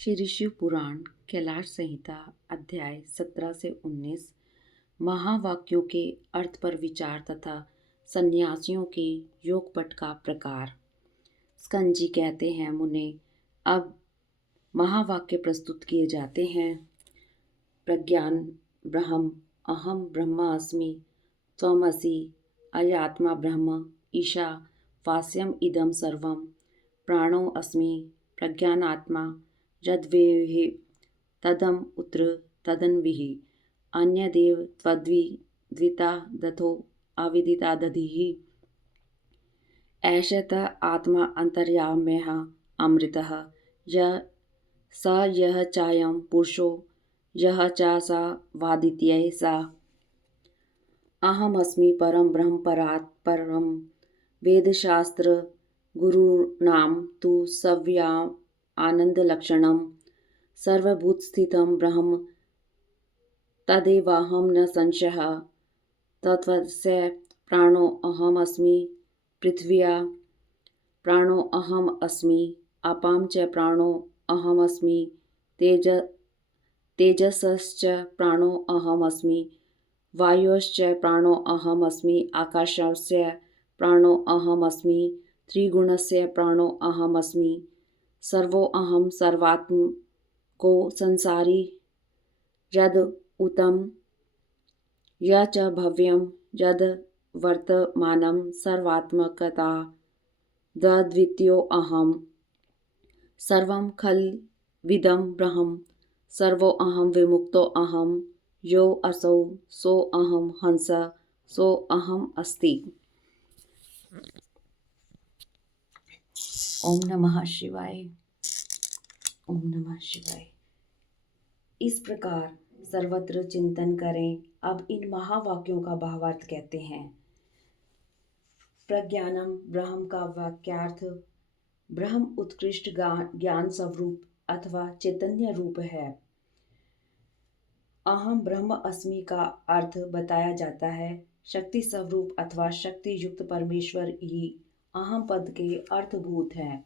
श्री शिव पुराण कैलाश संहिता अध्याय 17 से 19 महावाक्यों के अर्थ पर विचार तथा सन्यासियों के योगपट का प्रकार। स्कंद जी कहते हैं, मुने अब महावाक्य प्रस्तुत किए जाते हैं। प्रज्ञान ब्रह्म, अहम ब्रह्मास्मि, त्वमसि, अयात्मा ब्रह्म, ईशा वास्यम इदम सर्वम, प्राणो अस्मि, प्रज्ञानात्मा, यद्वेह तदम उत्र तदन्विः, अन्यदेव त्वद्विद्विता दथो अविदिता दधिः, ऐषत आत्मा अंतर्याम्यः अमृतः, स यः चायं पुरुषो यः च स वादित्यः सा अहमस्मि परं ब्रह्म परात् परं वेदशास्त्र गुरूणां तु सव्याम् आनन्दलक्षणं सर्वभूतस्थितं ब्रह्म तदेवाहं न संशयः, तत्त्वस्य प्राणो अहमस्मि, पृथिव्या प्राणो अहमस्मि, अपां च प्राणो अहमस्मि, तेजसश्च प्राणो अहमस्मि, वायोश्च प्राणो अहमस्मि, आकाशस्य प्राणो अहमस्मि, त्रिगुणस्य प्राणो अहमस्मि, सर्वोऽहं सर्वात्मको संसारी, यद् उतं य च भव्यं यद् वर्तमानं सर्वात्मकता द्वद्वितीयोऽहं, सर्वं खल्विदं ब्रह्म, सर्वोऽहं विमुक्तोऽहं, यो असौ सोऽहं हंस, सोऽहम् अस्ति। ओम नमः शिवाय। ओम नमः शिवाय। इस प्रकार सर्वत्र चिंतन करें। अब इन महावाक्यों का भावार्थ कहते हैं। प्रज्ञानम ब्रह्म का वाक्यार्थ ब्रह्म उत्कृष्ट ज्ञान स्वरूप अथवा चैतन्य रूप है। अहम ब्रह्म अस्मि का अर्थ बताया जाता है शक्ति स्वरूप अथवा शक्ति युक्त परमेश्वर ही अहम पद के अर्थभूत है।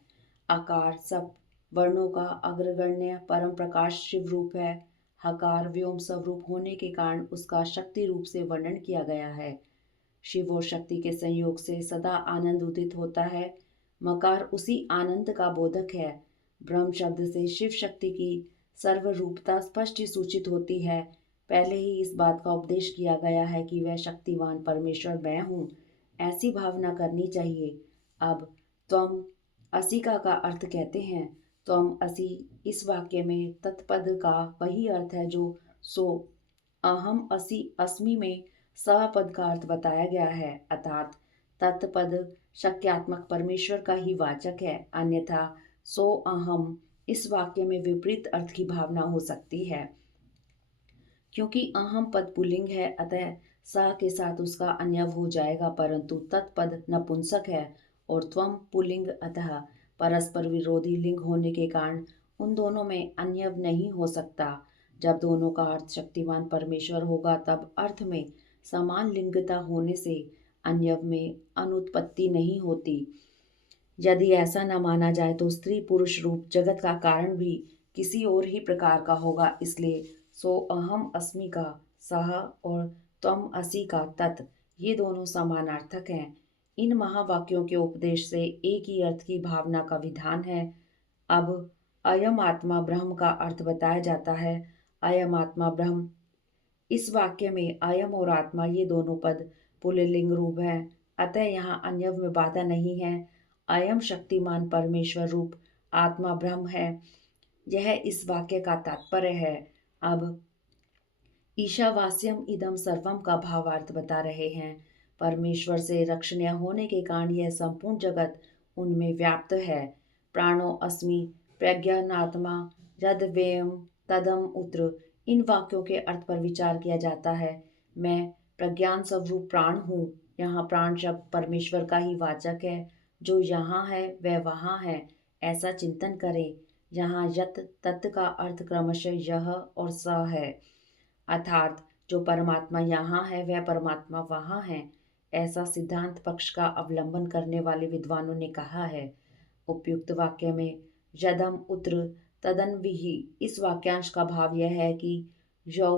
आकार सब वर्णों का अग्रगण्य परम प्रकाश शिव रूप है। हकार व्योम स्वरूप होने के कारण उसका शक्ति रूप से वर्णन किया गया है। शिव और शक्ति के संयोग से सदा आनंद उदित होता है। मकार उसी आनंद का बोधक है। ब्रह्म शब्द से शिव शक्ति की सर्वरूपता स्पष्ट सूचित होती है। पहले ही इस बात का उपदेश किया गया है कि वह शक्तिवान परमेश्वर मैं हूँ, ऐसी भावना करनी चाहिए। अब त्वम असिका का अर्थ कहते हैं। त्वम असि इस वाक्य में तत्पद का वही अर्थ है जो सो अहम असि अस्मि में सपद का अर्थ बताया गया है, अर्थात तत्पद शक्यात्मक परमेश्वर का ही वाचक है। अन्यथा सो अहम इस वाक्य में विपरीत अर्थ की भावना हो सकती है। क्योंकि अहम पद पुल्लिंग है, अतः सा के साथ उसका अन्यव हो जाएगा, परंतु तत्पद नपुंसक है और त्वम पुल्लिंग, अतः परस्पर विरोधी लिंग होने के कारण उन दोनों में अन्यव नहीं हो सकता। जब दोनों का अर्थ शक्तिमान परमेश्वर होगा तब अर्थ में समान लिंगता होने से अन्यव में अनुत्पत्ति नहीं होती। यदि ऐसा न माना जाए तो स्त्री पुरुष रूप जगत का कारण भी किसी और ही प्रकार का होगा। इसलिए सो अहम अस्मि का सह और त्वम असि का तत्, ये दोनों समानार्थक हैं। इन महावाक्यों के उपदेश से एक ही अर्थ की भावना का विधान है। अब अयम आत्मा ब्रह्म का अर्थ बताया जाता है। अयम आत्मा ब्रह्म, इस वाक्य में अयम और आत्मा ये दोनों पद पुल्लिंग रूप है, अतः यहाँ अन्यव में बाधा नहीं है। अयम शक्तिमान परमेश्वर रूप आत्मा ब्रह्म है, यह इस वाक्य का तात्पर्य है। अब ईशावास्यम इदम सर्वम का भावार्थ बता रहे हैं। परमेश्वर से रक्षणीय होने के कारण यह संपूर्ण जगत उनमें व्याप्त है। प्राणो अस्मि, प्रज्ञानात्मा, यद्वेयम तदम उत्र, इन वाक्यों के अर्थ पर विचार किया जाता है। मैं प्रज्ञान स्वरूप प्राण हूँ। यहाँ प्राण शब्द परमेश्वर का ही वाचक है। जो यहाँ है वह वहाँ है, ऐसा चिंतन करें। यहाँ यत तत् का अर्थ क्रमशः यह और स है, अर्थात जो परमात्मा यहाँ है वह परमात्मा वहाँ है, ऐसा सिद्धांत पक्ष का अवलंबन करने वाले विद्वानों ने कहा है। उपयुक्त वाक्य में यदम उत्र तदन्विहि। इस वाक्यांश का भाव यह है कि यौ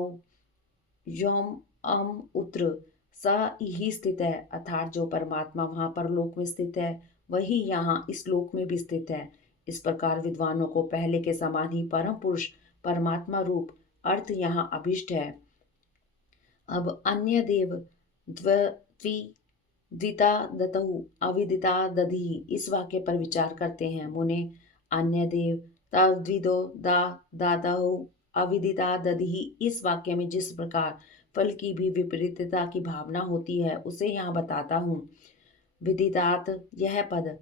यौम अम उत्र स ही स्थित है, अर्थात जो परमात्मा वहां परलोक में स्थित है वही यहाँ इस लोक में भी स्थित है। इस प्रकार विद्वानों को पहले के समान ही परम पुरुष परमात्मा रूप अर्थ यहाँ अभिष्ट है। अब अन्य देव द्विता दतहु अविदिता दधि, इस वाक्य पर विचार करते हैं। मुने अन्य देव तद्विदो दा दातहु अविदिता दधि, इस वाक्य में जिस प्रकार फल की भी विपरीतता की भावना होती है उसे यहाँ बताता हूँ। विदितात यह पद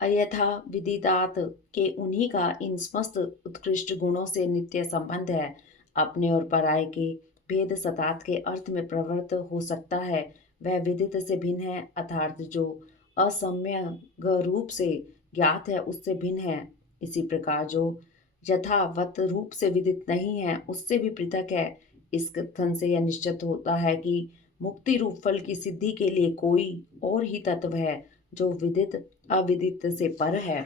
अयथा विदितात के उन्हीं का इन समस्त उत्कृष्ट गुणों से नित्य संबंध है। अपने और पराये के भेद सतात के अर्थ में प्रवृत्त हो सकता है, वह विदित से भिन्न है, अर्थात जो असम्यक रूप से ज्ञात है उससे भिन्न है। इसी प्रकार जो यथावत रूप से विदित नहीं है उससे भी पृथक है। इस कथन से यह निश्चित होता है कि मुक्ति रूप फल की सिद्धि के लिए कोई और ही तत्व है जो विदित अविदित से पर है।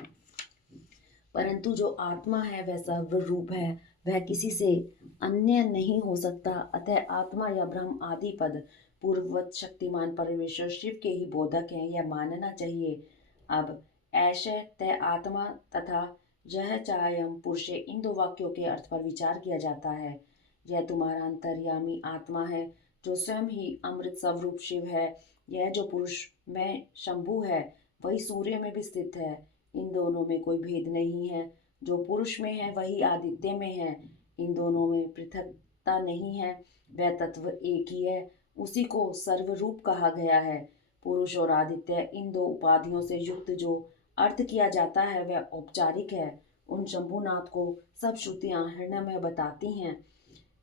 परंतु जो आत्मा है वह सर्वरूप है, वह किसी से अन्य नहीं हो सकता। अतः आत्मा या ब्रह्म आदि पद पूर्ववत शक्तिमान परमेश्वर शिव के ही बोधक हैं, यह मानना चाहिए। अब ऐशे तय आत्मा तथा यह चायम पुरुषे, इन दो वाक्यों के अर्थ पर विचार किया जाता है। यह तुम्हारा अंतर्यामी आत्मा है जो स्वयं ही अमृत स्वरूप शिव है। यह जो पुरुष में शंभु है वही सूर्य में भी स्थित है। इन दोनों में कोई भेद नहीं है। जो पुरुष में है वही आदित्य में है। इन दोनों में पृथकता नहीं है, वह तत्व एक ही है। उसी को सर्वरूप कहा गया है। पुरुष और आदित्य इन दो उपाधियों से युक्त जो अर्थ किया जाता है वह औपचारिक है। उन शंभुनाथ को सब श्रुतियां हृदय में बताती हैं।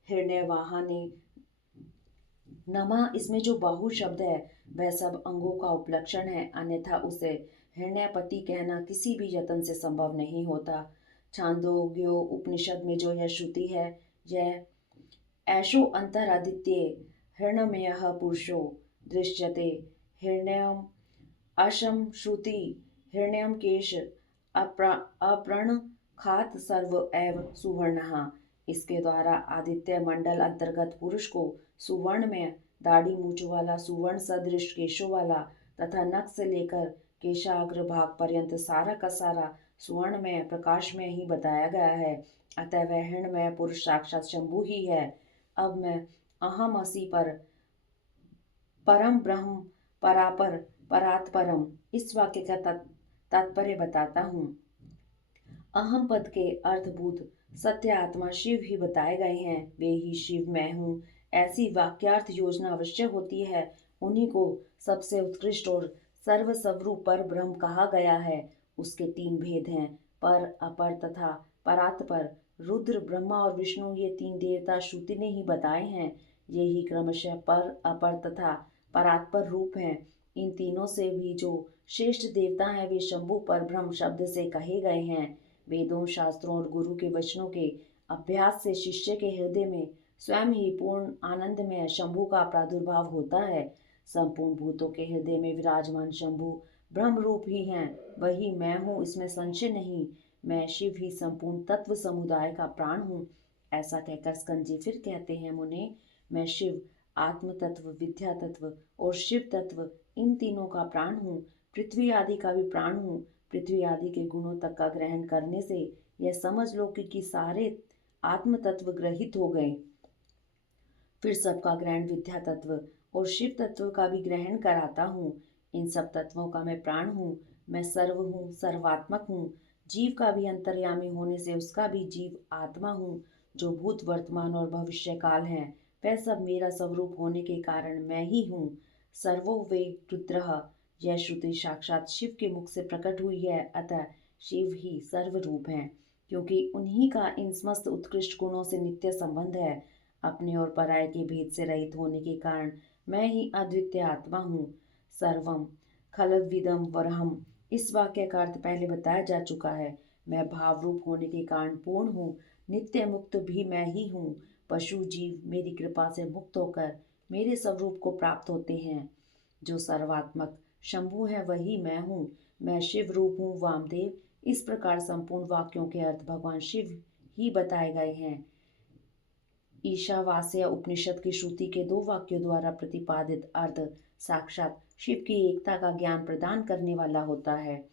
हृदय वाहने नमा, इसमें जो बाहु शब्द है वह सब अंगों का उपलक्षण है, अन्यथा उसे हृदयपति कहना किसी भी यत्न से संभव नहीं होता। छांदोग्यो उपनिषद में जो यह श्रुति है, यह ऐशो अंतरादित्ये हिरण्यमयः पुरुषो दृश्यते हिरण्यम अशम श्रुति हिरण्यम केश अप्रण खात सर्व एव सुवर्णः। इसके द्वारा आदित्य मंडल अंतर्गत पुरुष को सुवर्ण में दाढ़ी मूछ वाला, सुवर्ण सदृश केशों वाला तथा नख से लेकर केशाग्र भाग पर्यंत सारा का सारा सुवर्ण में प्रकाश में ही बताया गया है। अतः वह हिरण्यमय पुरुष साक्षात शंभु ही है। अब मैं अहम असी पर परम ब्रह्म परापर परात्परम, इस वाक्य का तात्पर्य बताता हूँ। अहम पद के अर्थभूत सत्य आत्मा शिव ही बताए गए हैं। वे ही शिव मैं हूँ, ऐसी वाक्यार्थ योजना अवश्य होती है। उन्हीं को सबसे उत्कृष्ट और सर्वस्वरूप पर ब्रह्म कहा गया है। उसके तीन भेद हैं, पर, अपर तथा परात्पर। रुद्र, ब्रह्मा और विष्णु, ये तीन देवता श्रुति ने ही बताए हैं। ये ही क्रमशः पर, अपर तथा परात्पर रूप हैं। इन तीनों से भी जो श्रेष्ठ देवता हैं वे शंभु पर ब्रह्म शब्द से कहे गए हैं। वेदों, शास्त्रों और गुरु के वचनों के अभ्यास से शिष्य के हृदय में स्वयं ही पूर्ण आनंद में शंभु का प्रादुर्भाव होता है। संपूर्ण भूतों के हृदय में विराजमान शंभु ब्रह्म रूप ही हैं। वही मैं हूँ, इसमें संशय नहीं। मैं शिव ही संपूर्ण तत्व समुदाय का प्राण हूँ। ऐसा कहकर स्कंजी फिर कहते हैं, मुने, मैं शिव आत्म तत्व, विद्या तत्व और शिव तत्व, इन तीनों का प्राण हूँ। पृथ्वी आदि का भी प्राण हूँ। पृथ्वी आदि के गुणों तक का ग्रहण करने से यह समझ लो कि सारे आत्म तत्व ग्रहित हो गए। फिर सबका ग्रहण विद्या तत्व और शिव तत्व का भी ग्रहण कराता हूँ। इन सब तत्वों का मैं प्राण हूँ। मैं सर्व हूँ, सर्वात्मक हूँ। जीव का भी अंतर्यामी होने से उसका भी जीव आत्मा हूँ। जो भूत, वर्तमान और भविष्य काल है वह सब मेरा स्वरूप होने के कारण मैं ही हूँ। सर्वो वे रुद्रः, यह श्रुति साक्षात शिव के मुख से प्रकट हुई है। अतः शिव ही सर्वरूप हैं, क्योंकि उन्हीं का इन समस्त उत्कृष्ट गुणों से नित्य संबंध है। अपने और पराये के भेद से रहित होने के कारण मैं ही अद्वितीय आत्मा हूँ। सर्वम खलद्विदम वरहम, इस वाक्य का अर्थ पहले बताया जा चुका है। मैं भाव रूप होने के कारण पूर्ण हूँ। नित्य मुक्त भी मैं ही हूँ। पशु जीव मेरी कृपा से मुक्त होकर मेरे स्वरूप को प्राप्त होते हैं। जो सर्वात्मक शंभु है वही मैं हूँ। मैं शिव रूप हूँ। वामदेव, इस प्रकार संपूर्ण वाक्यों के अर्थ भगवान शिव ही बताए गए हैं। ईशावास्य उपनिषद की श्रुति के 2 वाक्यों द्वारा प्रतिपादित अर्थ साक्षात शिव की एकता का ज्ञान प्रदान करने वाला होता है।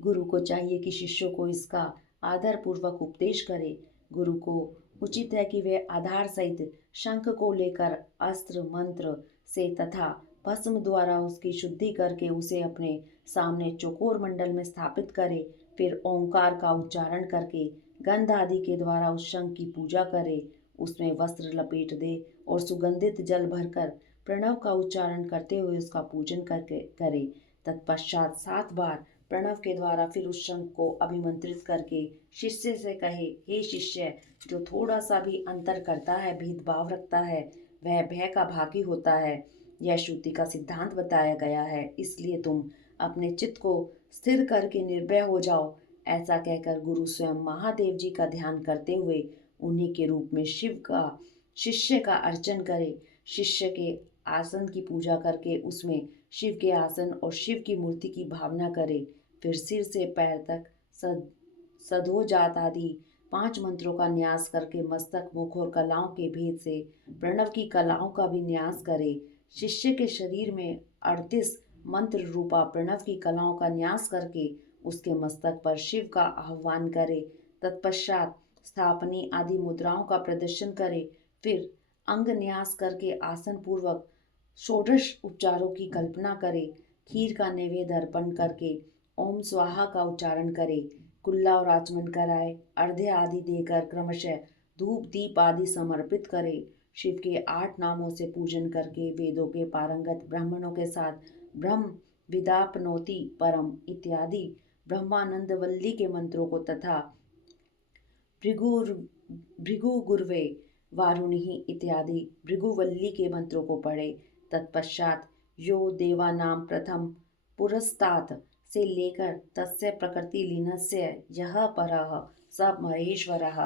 गुरु को चाहिए कि शिष्यों को इसका आदर पूर्वक उपदेश करे। गुरु को उचित है कि वे आधार सहित शंख को लेकर अस्त्र मंत्र से तथा भस्म द्वारा उसकी शुद्धि करके उसे अपने सामने चौकोर मंडल में स्थापित करे। फिर ओंकार का उच्चारण करके गंध आदि के द्वारा उस शंख की पूजा करे, उसमें वस्त्र लपेट दे और सुगंधित जल भरकर प्रणव का उच्चारण करते हुए उसका पूजन करके करे। तत्पश्चात 7 बार प्रणव के द्वारा फिर उस शंख को अभिमंत्रित करके शिष्य से कहे, हे शिष्य, जो थोड़ा सा भी अंतर करता है, भेदभाव रखता है, वह भय का भागी होता है। यह श्रुति का सिद्धांत बताया गया है, इसलिए तुम अपने चित्त को स्थिर करके निर्भय हो जाओ। ऐसा कहकर गुरु स्वयं महादेव जी का ध्यान करते हुए उन्हीं के रूप में शिष्य का अर्चन करे। शिष्य के आसन की पूजा करके उसमें शिव के आसन और शिव की मूर्ति की भावना करे। फिर सिर से पैर तक सधोजात आदि 5 मंत्रों का न्यास करके मस्तक, मुख और कलाओं के भेद से प्रणव की कलाओं का भी न्यास करे। शिष्य के शरीर में 38 मंत्र रूपा प्रणव की कलाओं का न्यास करके उसके मस्तक पर शिव का आह्वान करे। तत्पश्चात स्थापनी आदि मुद्राओं का प्रदर्शन करे। फिर अंग न्यास करके आसन पूर्वक षोडश उपचारों की कल्पना करे। खीर का नैवेद्य अर्पण करके ओम स्वाहा का उच्चारण करे। कुल्ला और आचमन कराए। अर्घ्य आदि देकर क्रमशः धूप दीप आदि समर्पित करे। शिव के 8 नामों से पूजन करके वेदों के पारंगत ब्राह्मणों के साथ ब्रह्म विदापनोति परम इत्यादि ब्रह्मानंदवल्ली के मंत्रों को तथा भृगु गुर्वे वारुणी इत्यादि भृगुवल्ली के मंत्रों को पढ़े। तत्पश्चात यो देवानाम प्रथम पुरस्तात से लेकर तस्य प्रकृति लीनस्य यह परः स महेश्वरः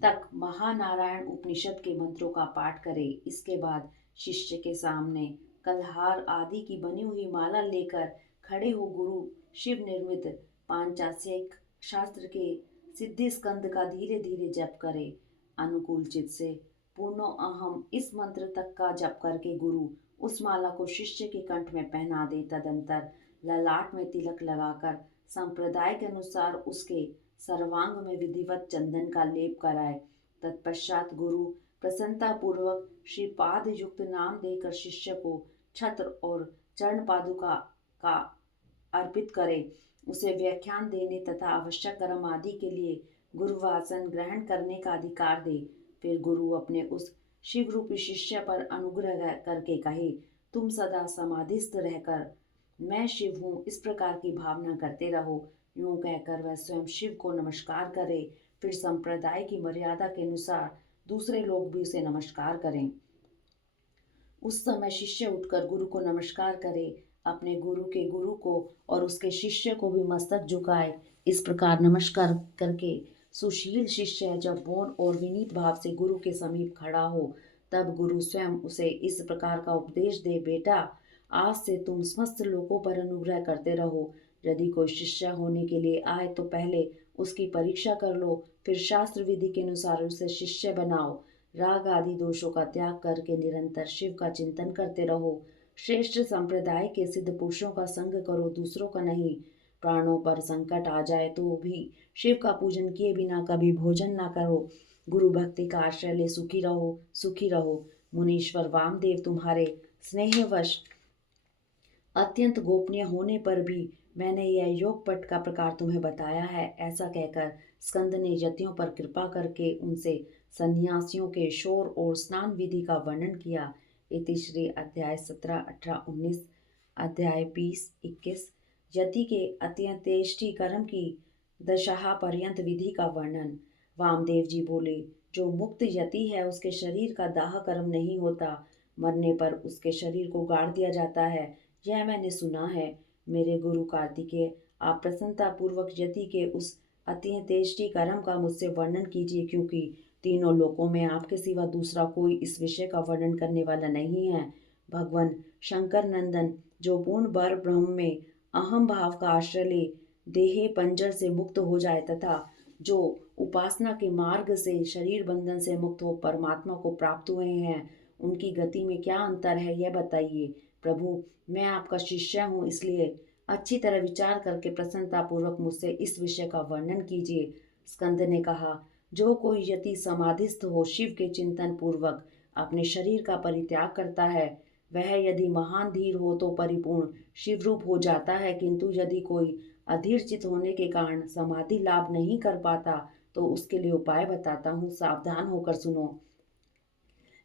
तक महानारायण उपनिषद के मंत्रों का पाठ करे। इसके बाद शिष्य के सामने कलहार आदि की बनी हुई माला लेकर खड़े हो गुरु शिव निर्मित पांचास्यिक शास्त्र के सिद्धि स्कंद का धीरे धीरे जप करे। अनुकूल चित से पूर्णो अहम इस मंत्र तक का जप करके गुरु उस माला को शिष्य के कंठ में पहना दे। तदंतर ललाट में तिलक लगाकर संप्रदाय के अनुसार उसके सर्वांग में विधिवत चंदन का लेप कराए। तत्पश्चात गुरु प्रसन्नता पूर्वक श्रीपाद युक्त नाम देकर शिष्य को छत्र और चरण पादुका का अर्पित करे। उसे व्याख्यान देने तथा आवश्यक कर्म आदि के लिए गुरुवासन ग्रहण करने का अधिकार दे। फिर गुरु अपने उस शिव रूपी शिष्य पर अनुग्रह करके कहे, तुम सदा समाधिस्थ रहकर मैं शिव हूँ इस प्रकार की भावना करते रहो। यूं कहकर वह स्वयं शिव को नमस्कार करे। फिर संप्रदाय की मर्यादा के अनुसार दूसरे लोग भी उसे नमस्कार करें। उस समय शिष्य उठकर गुरु को नमस्कार करे, अपने गुरु के गुरु को और उसके शिष्य को भी मस्तक झुकाए। इस प्रकार नमस्कार करके सुशील शिष्य जब मौन और विनीत भाव से गुरु के समीप खड़ा हो, तब गुरु स्वयं उसे इस प्रकार का उपदेश दे, बेटा, आज से तुम समस्त लोगों पर अनुग्रह करते रहो। यदि कोई शिष्य होने के लिए आए तो पहले उसकी परीक्षा कर लो, फिर शास्त्र विधि के अनुसार उसे शिष्य बनाओ। राग आदि दोषों का त्याग करके निरंतर शिव का चिंतन करते रहो। श्रेष्ठ संप्रदाय के सिद्ध पुरुषों का संग करो, दूसरों का नहीं। प्राणों पर संकट आ जाए तो भी शिव का पूजन किए बिना कभी भोजन ना करो। गुरु भक्ति का आश्रय ले सुखी रहो, सुखी रहो। मुनीश्वर वामदेव तुम्हारे स्नेहवश अत्यंत गोपनीय होने पर भी मैंने यह योग पट का प्रकार तुम्हें बताया है। ऐसा कहकर स्कंद ने यतियों पर कृपा करके उनसे सन्यासियों के शोर और स्नान विधि का वर्णन किया। इति श्री अध्याय 17, 18, 19, अध्याय 20, 21 यति के अत्यंतेष्टि कर्म की दशा पर्यंत विधि का वर्णन। वामदेव जी बोले, जो मुक्त यति है उसके शरीर का दाह कर्म नहीं होता, मरने पर उसके शरीर को गाड़ दिया जाता है, यह मैंने सुना है। मेरे गुरु कार्तिकेय, आप प्रसन्नता पूर्वक यति के उस अत्यंतेष्टि कर्म का मुझसे वर्णन कीजिए, क्योंकि तीनों लोकों में आपके सिवा दूसरा कोई इस विषय का वर्णन करने वाला नहीं है। भगवान शंकर नंदन, जो पूर्ण बर ब्रह्म में अहम भाव का आश्रय ले देह पंजर से मुक्त हो जाए तथा जो उपासना के मार्ग से शरीर बंधन से मुक्त हो परमात्मा को प्राप्त हुए हैं, उनकी गति में क्या अंतर है यह बताइए। प्रभु, मैं आपका शिष्य हूँ, इसलिए अच्छी तरह विचार करके प्रसन्नतापूर्वक मुझसे इस विषय का वर्णन कीजिए। स्कंद ने कहा, जो कोई यति समाधिस्थ हो शिव के चिंतन पूर्वक अपने शरीर का परित्याग करता है, वह यदि महान धीर हो तो परिपूर्ण शिवरूप हो जाता है, किंतु यदि कोई अधीर होने के कारण समाधि लाभ नहीं कर पाता तो उसके लिए उपाय बताता हूँ, सावधान होकर सुनो।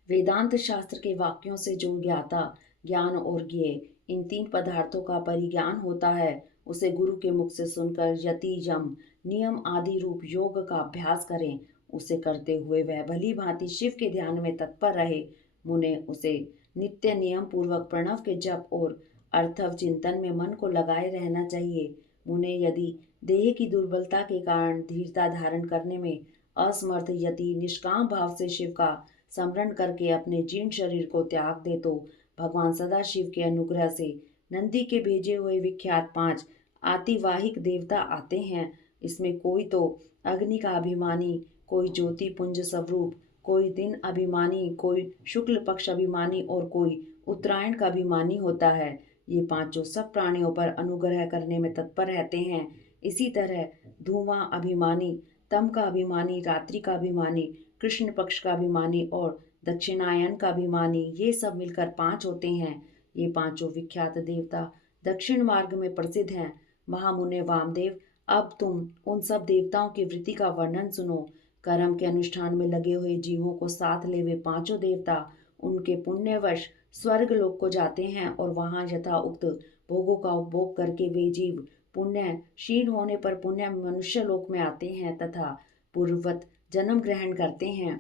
वेदांत शास्त्र के वाक्यों से जो ज्ञाता ज्ञान और ज्ञेय इन तीन पदार्थों का परिज्ञान होता है, उसे गुरु के मुख से सुनकर यति यम नियम आदि रूप योग का अभ्यास करें। उसे करते हुए वह भली भांति शिव के ध्यान में तत्पर रहे। मुने उसे नित्य नियम पूर्वक प्रणव के जप और अर्थव चिंतन में मन को लगाए रहना चाहिए। मुने यदि देह की दुर्बलता के कारण धीरता धारण करने में असमर्थ यति निष्काम भाव से शिव का स्मरण करके अपने जीर्ण शरीर को त्याग दे तो भगवान सदाशिव के अनुग्रह से नंदी के भेजे हुए विख्यात 5 आतिवाहिक देवता आते हैं। इसमें कोई तो अग्नि का अभिमानी, कोई ज्योति पुंज स्वरूप, कोई दिन अभिमानी, कोई शुक्ल पक्ष अभिमानी और कोई उत्तरायण का अभिमानी होता है। ये पांचों सब प्राणियों पर अनुग्रह करने में तत्पर रहते हैं। इसी तरह धुआं अभिमानी, तम का अभिमानी, रात्रि का अभिमानी, कृष्ण पक्ष का अभिमानी और दक्षिणायन का अभिमानी, ये सब मिलकर 5 होते हैं। ये पांचों विख्यात देवता दक्षिण मार्ग में प्रसिद्ध हैं। महामुने वामदेव, अब तुम उन सब देवताओं की वृत्ति का वर्णन सुनो। कर्म के अनुष्ठान में लगे हुए जीवों को साथ ले वे पांचों देवता उनके पुण्यवश स्वर्ग लोक को जाते हैं और वहां यथा उक्त भोगों का उपभोग करके वे जीव पुण्य क्षीण होने पर पुण्य मनुष्य लोक में आते हैं तथा पूर्ववत जन्म ग्रहण करते हैं।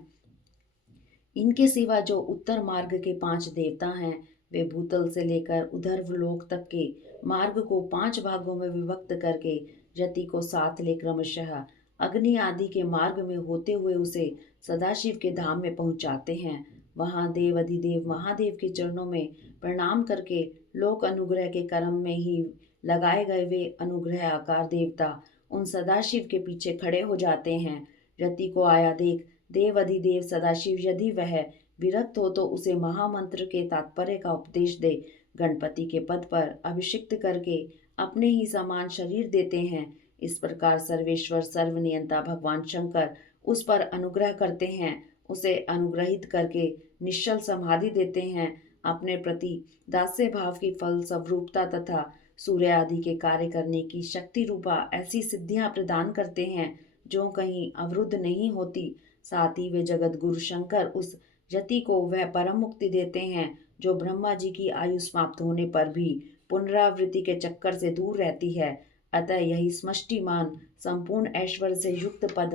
इनके सिवा जो उत्तर मार्ग के 5 देवता हैं, वे भूतल से लेकर उधर्व लोक तक के मार्ग को 5 भागों में विभक्त करके यति को साथ ले क्रमशः अग्नि आदि के मार्ग में होते हुए उसे सदाशिव के धाम में पहुंचाते हैं। वहां देव अधिदेव महादेव के चरणों में प्रणाम करके लोक अनुग्रह के कर्म में ही लगाए गए वे अनुग्रह आकार देवता उन सदाशिव के पीछे खड़े हो जाते हैं। रति को आया देख देव अधिदेव सदाशिव यदि वह विरक्त हो तो उसे महामंत्र के तात्पर्य का उपदेश दे गणपति के पद पर अभिषिक्त करके अपने ही समान शरीर देते हैं। इस प्रकार सर्वेश्वर सर्वनियंता भगवान शंकर उस पर अनुग्रह करते हैं, उसे अनुग्रहित करके निश्चल समाधि देते हैं। अपने प्रति दास्य भाव की फल स्वरूपता तथा सूर्य आदि के कार्य करने की शक्ति रूपा ऐसी सिद्धियां प्रदान करते हैं जो कहीं अवरुद्ध नहीं होती। साथ ही वे जगत गुरु शंकर उस यति को वह परम मुक्ति देते हैं जो ब्रह्मा जी की आयु समाप्त होने पर भी पुनरावृत्ति के चक्कर से दूर रहती है। अतः यही समष्टिमान संपूर्ण ऐश्वर्य से युक्त पद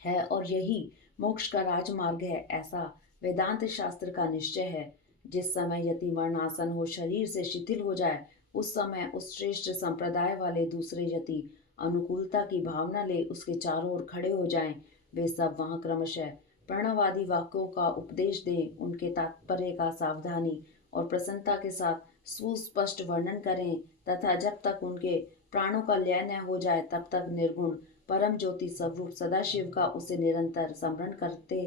है और यही मोक्ष का राजमार्ग है, ऐसा वेदांत शास्त्र का निश्चय है। जिस समय यति मरणासन हो शरीर से शिथिल हो जाए, उस समय उस श्रेष्ठ संप्रदाय वाले दूसरे यति अनुकूलता की भावना ले उसके चारों ओर खड़े हो जाएं। वे सब वहां क्रमशः प्रणवादि वाक्यों का उपदेश दें, उनके तात्पर्य का सावधानी और प्रसन्नता के साथ सुस्पष्ट वर्णन करें तथा जब तक उनके प्राणों का लय न हो जाए तब तक निर्गुण परम ज्योति स्वरूप सदाशिव का उसे निरंतर स्मरण करते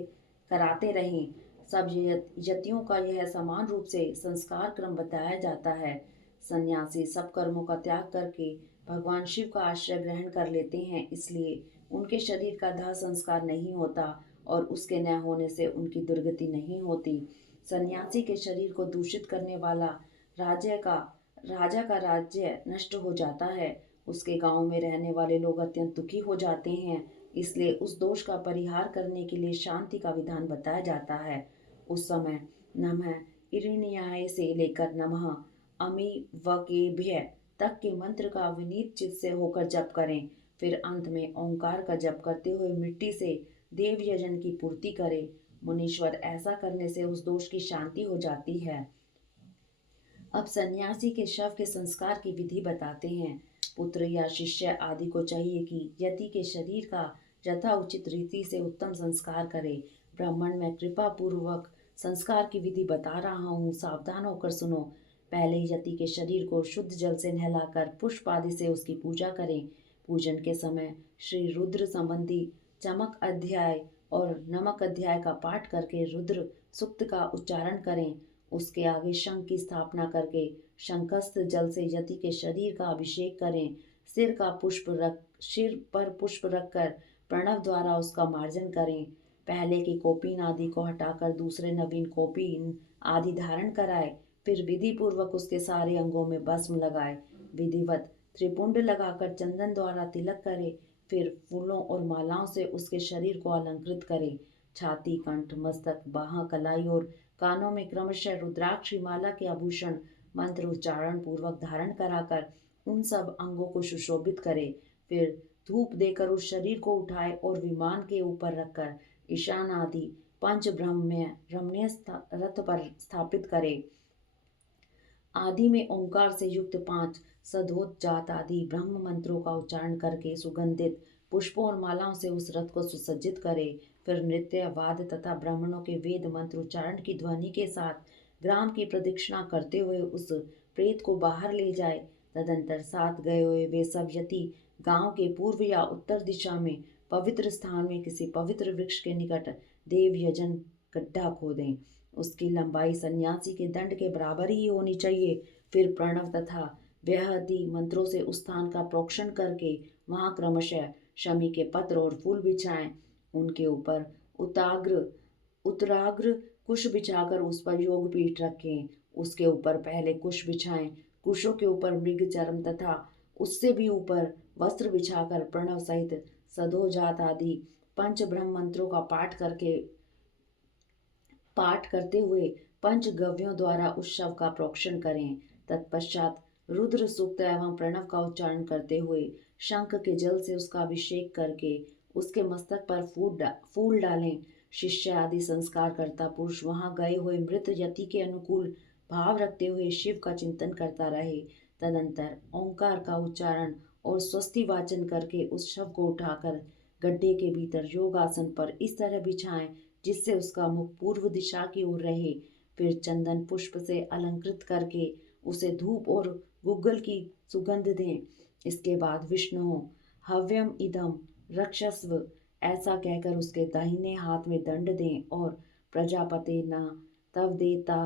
कराते रहें। सब यतियों का यह समान रूप से संस्कार क्रम बताया जाता है। सन्यासी सब कर्मों का त्याग करके भगवान शिव का आश्रय ग्रहण कर लेते हैं, इसलिए उनके शरीर का दाह संस्कार नहीं होता और उसके न होने से उनकी दुर्गति नहीं होती। सन्यासी के शरीर को दूषित करने वाला राजा का राज्य नष्ट हो जाता है। उसके गांव में रहने वाले लोग अत्यंत दुखी हो जाते हैं, इसलिए उस दोष का परिहार करने के लिए शांति का विधान बताया जाता है। उस समय नमः इरिण्याय से लेकर नमः अमिवकेभ्य तक के मंत्र का विनीत चित्त से होकर जप करें। फिर अंत में ओंकार का जप करते हुए मिट्टी से देव यजन की पूर्ति करें। मुनीश्वर, ऐसा करने से उस दोष की शांति हो जाती है। अब सन्यासी के शव के संस्कार की विधि बताते हैं। पुत्र या शिष्य आदि को चाहिए कि यति के शरीर का यथा उचित रीति से उत्तम संस्कार करे। ब्राह्मण, मैं कृपा पूर्वक संस्कार की विधि बता रहा हूँ, सावधान होकर सुनो। पहले यति के शरीर को शुद्ध जल से नहलाकर पुष्प आदि से उसकी पूजा करें। पूजन के समय श्री रुद्र संबंधी चमक अध्याय और नमक अध्याय का पाठ करके रुद्र सूक्त का उच्चारण करें। उसके आगे शंख की स्थापना करके शंखस्थ जल से यति के शरीर का अभिषेक करें। सिर पर पुष्प रखकर प्रणव द्वारा उसका मार्जन करें। पहले की कोपीन आदि को हटाकर दूसरे नवीन कोपीन आदि धारण कराए। फिर विधि पूर्वक उसके सारे अंगों में भस्म लगाए। विधिवत त्रिपुंड लगाकर चंदन द्वारा तिलक करे। फिर फूलों और मालाओं से उसके शरीर को अलंकृत करे। छाती, कंठ, मस्तक, बाह, कलाई और कानों में क्रमशः रुद्राक्ष माला के आभूषण मंत्र उच्चारण पूर्वक धारण कराकर उन सब अंगों को सुशोभित करे। फिर धूप देकर उस शरीर को उठाए और विमान के ऊपर रखकर ईशान आदि पंच ब्रह्म रमणीय रथ पर स्थापित करे। आदि में ओंकार से युक्त 5 सदोजात आदि ब्रह्म मंत्रों का उच्चारण करके सुगंधित पुष्पों और मालाओं से उस रथ को सुसज्जित करे। फिर नृत्य, वाद तथा ब्राह्मणों के वेद मंत्र उच्चारण की ध्वनि के साथ ग्राम की प्रदक्षिणा करते हुए उस प्रेत को बाहर ले जाए। तदंतर साथ गए हुए वे सब यति गांव के पूर्व या उत्तर दिशा में पवित्र स्थान में किसी पवित्र वृक्ष के निकट देव यजन गड्ढा खोदें। उसकी लंबाई सन्यासी के दंड के बराबर ही होनी चाहिए। फिर प्रणव तथा व्याहति मंत्रों से उस स्थान का प्रोक्षण करके वहां क्रमशः शमी के पत्र और फूल बिछाएं। उनके ऊपर उत्तराग्र कुश बिछाकर उस पर योग पीठ रखें। उसके ऊपर पहले कुश बिछाएं। कुशों के ऊपर मृग चर्म तथा उससे भी ऊपर वस्त्र बिछाकर प्रणव सहित सदोजात आदि पंच ब्रह्म मंत्रों का पाठ करते हुए पंचगव्यों द्वारा उस शव का प्रोक्षण करें। तत्पश्चात रुद्र सूक्त एवं प्रणव का उच्चारण करते हुए शंख के जल से उसका अभिषेक करके उसके मस्तक पर फूल डालें। शिष्य आदि संस्कार करता पुरुष वहां गए हुए मृत यति के अनुकूल भाव रखते हुए शिव का चिंतन करता रहे। तदंतर ओंकार का उच्चारण और स्वस्ति वाचन करके उस शव को उठाकर गड्ढे के भीतर योगासन पर इस तरह बिछाएं जिससे उसका मुख पूर्व दिशा की ओर रहे। फिर चंदन पुष्प से अलंकृत करके उसे धूप और गुग्गल की सुगंध दें। इसके बाद विष्णु हव्यम इदम रक्षस्व ऐसा कहकर उसके दाहिने हाथ में दंड दें और प्रजापते न तव देता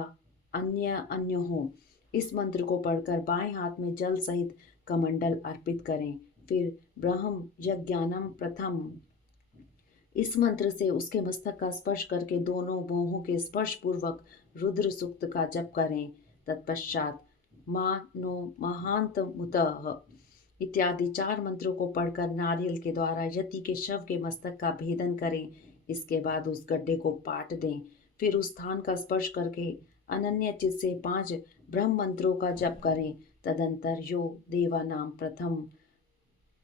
अन्य अन्य हो। इस मंत्र को पढ़कर बाएं हाथ में जल सहित कमंडल अर्पित करें। फिर ब्रह्म यज्ञानम प्रथम इस मंत्र से उसके मस्तक का स्पर्श करके दोनों भौहों के स्पर्श पूर्वक रुद्र सूक्त का जप करें। तत्पश्चात मां नो महांत मुतः इत्यादि 4 मंत्रों को पढ़कर नारियल के द्वारा यति के शव के मस्तक का भेदन करें। इसके बाद उस गड्ढे को पाट दें। फिर उस स्थान का स्पर्श करके अनन्य चित्त से 5 ब्रह्म मंत्रों का जप करें। तदंतर यो देवानाम प्रथम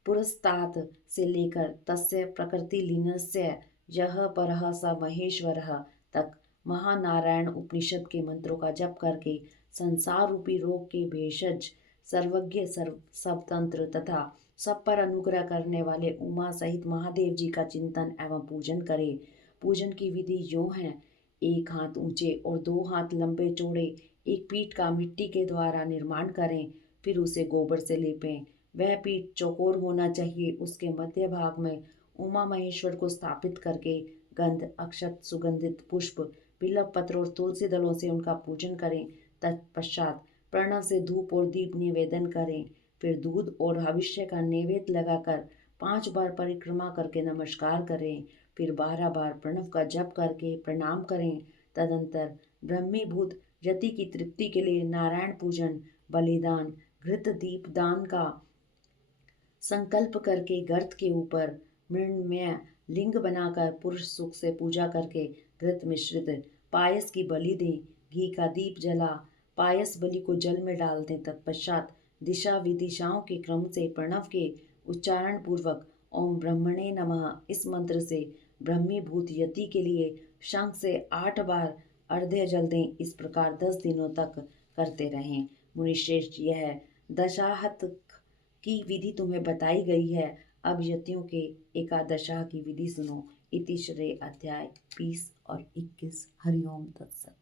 पुरस्तात से लेकर तस्य प्रकृति लीनस्य यह परः स महेश्वरः तक महानारायण उपनिषद के मंत्रों का जप करके संसार रूपी रोग के भेषज सर्वज्ञ स्वतंत्र तथा सब पर अनुग्रह करने वाले उमा सहित महादेव जी का चिंतन एवं पूजन करें। पूजन की विधि यूं है: 1 हाथ ऊंचे और 2 हाथ लंबे चौड़े एक पीठ का मिट्टी के द्वारा निर्माण करें। फिर उसे गोबर से लेपें। वह पीठ चौकोर होना चाहिए। उसके मध्य भाग में उमा महेश्वर को स्थापित करके गंध, अक्षत, सुगंधित पुष्प, बिल्व पत्र और तुलसी दलों से उनका पूजन करें। तत्पश्चात प्रणव से धूप और दीप निवेदन करें। फिर दूध और हविष्य का नैवेद्य लगाकर 5 बार परिक्रमा करके नमस्कार करें। फिर 12 बार प्रणव का जप करके प्रणाम करें। तदंतर ब्रह्मीभूत यति की तृप्ति के लिए नारायण पूजन, बलिदान, घृत दीप दान का संकल्प करके गर्त के ऊपर मृण्मय लिंग बनाकर पुरुष सुख से पूजा करके घृत मिश्रित पायस की बलि दें। घी का दीप जला पायस बलि को जल में डाल दें। तत्पश्चात दिशा विदिशाओं के क्रम से प्रणव के उच्चारण पूर्वक ओम ब्रह्मणे नमः इस मंत्र से ब्रह्मीभूत यति के लिए शंख से 8 बार अर्घ्य जल दें। इस प्रकार 10 दिनों तक करते रहें। मुनिश्रेष्ठ, यह दशाहत की विधि तुम्हें बताई गई है। अब यतियों के एकादशाह की विधि सुनो। इति श्रेय अध्याय 20 और 21। हरिओम तत्सत।